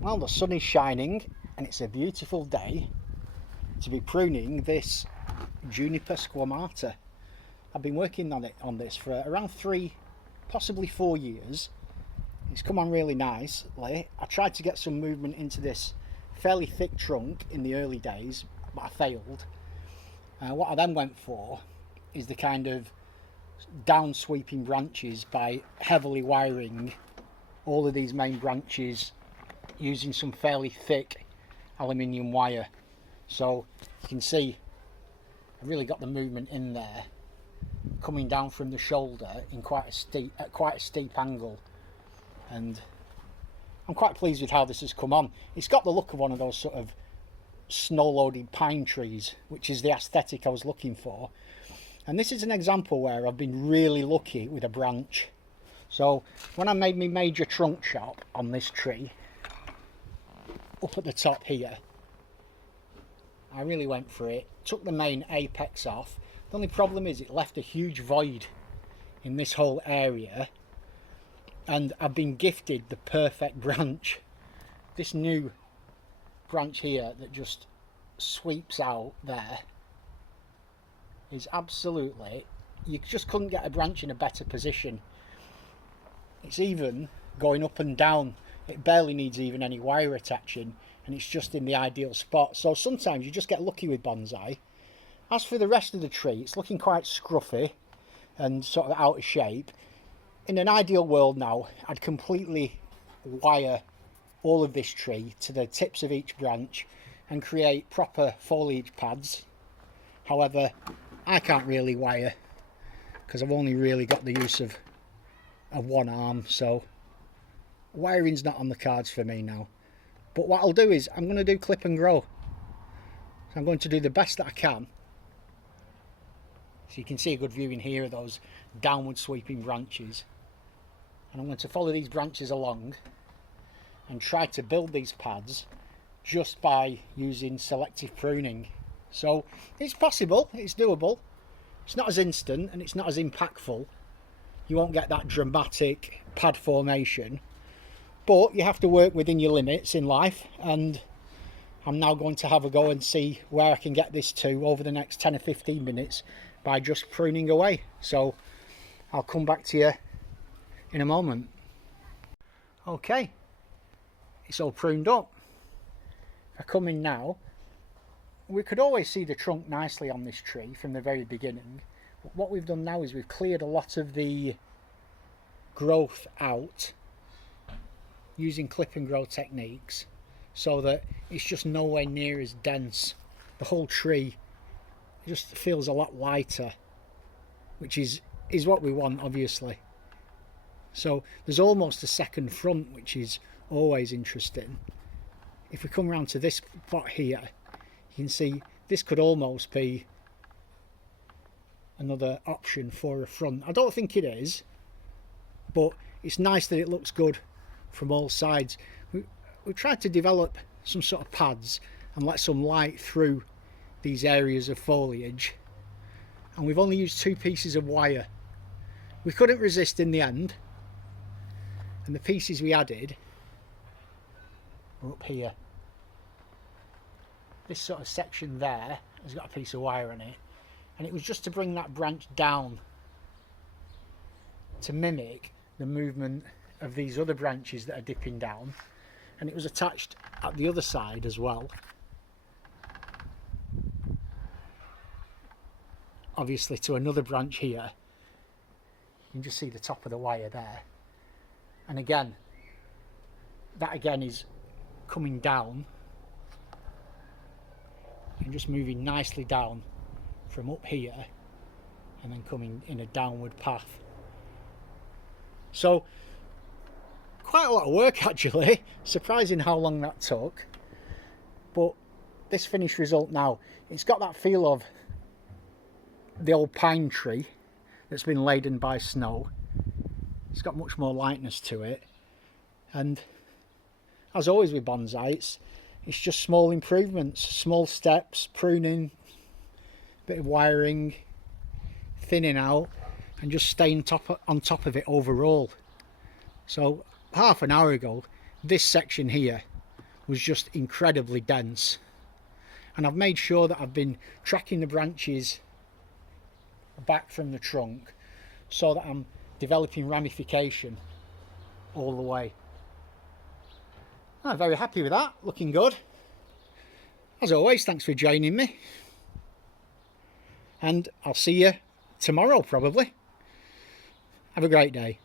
Well, the sun is shining and it's a beautiful day to be pruning this juniper squamata. I've been working on this for around 3, possibly 4 years. It's come on really nicely. I tried to get some movement into this fairly thick trunk in the early days, but I failed. What I then went for is the kind of down sweeping branches by heavily wiring all of these main branches using some fairly thick aluminium wire. So you can see I've really got the movement in there, coming down from the shoulder in quite a steep angle, and I'm quite pleased with how this has come on. It's got the look of one of those sort of snow-loaded pine trees, which is the aesthetic I was looking for. And this is an example where I've been really lucky with a branch. So when I made my major trunk chop on this tree, up at the top here, I really went for it, took the main apex off. The only problem is it left a huge void in this whole area, and I've been gifted the perfect branch. This new branch here that just sweeps out there is absolutely, you just couldn't get a branch in a better position. It's even going up and down. It barely needs even any wire attaching, and it's just in the ideal spot. So sometimes you just get lucky with bonsai. As for the rest of the tree, it's looking quite scruffy and sort of out of shape. In an ideal world now, I'd completely wire all of this tree to the tips of each branch and create proper foliage pads. However, I can't really wire because I've only really got the use of one arm, so wiring's not on the cards for me now. But what I'll do is I'm going to do clip and grow. So I'm going to do the best that I can. So you can see a good view in here of those downward sweeping branches. And I'm going to follow these branches along and try to build these pads just by using selective pruning. So it's possible, it's doable. It's not as instant and it's not as impactful. You won't get that dramatic pad formation, but you have to work within your limits in life, and I'm now going to have a go and see where I can get this to over the next 10 or 15 minutes by just pruning away. So I'll come back to you in a moment. Okay, it's all pruned up. If I come in now, we could always see the trunk nicely on this tree from the very beginning. But what we've done now is we've cleared a lot of the growth out using clip and grow techniques, so that it's just nowhere near as dense. The whole tree just feels a lot lighter, which is what we want, obviously. So there's almost a second front, which is always interesting. If we come around to this spot here, you can see this could almost be another option for a front. I don't think it is, but it's nice that it looks good from all sides. We tried to develop some sort of pads and let some light through these areas of foliage, and we've only used 2 pieces of wire. We couldn't resist in the end, and the pieces we added were up here. This sort of section there has got a piece of wire on it, and it was just to bring that branch down to mimic the movement of these other branches that are dipping down, and it was attached at the other side as well, obviously, to another branch here. You can just see the top of the wire there, and again, that again is coming down and just moving nicely down from up here and then coming in a downward path. So quite a lot of work, actually. Surprising how long that took. But this finished result now, it's got that feel of the old pine tree that's been laden by snow. It's got much more lightness to it, and as always with bonsai, it's just small improvements, small steps, pruning, bit of wiring, thinning out, and just staying on top of it overall. So half an hour ago, this section here was just incredibly dense. And I've made sure that I've been tracking the branches back from the trunk so that I'm developing ramification all the way. I'm very happy with that, looking good. As always, thanks for joining me. And I'll see you tomorrow probably. Have a great day.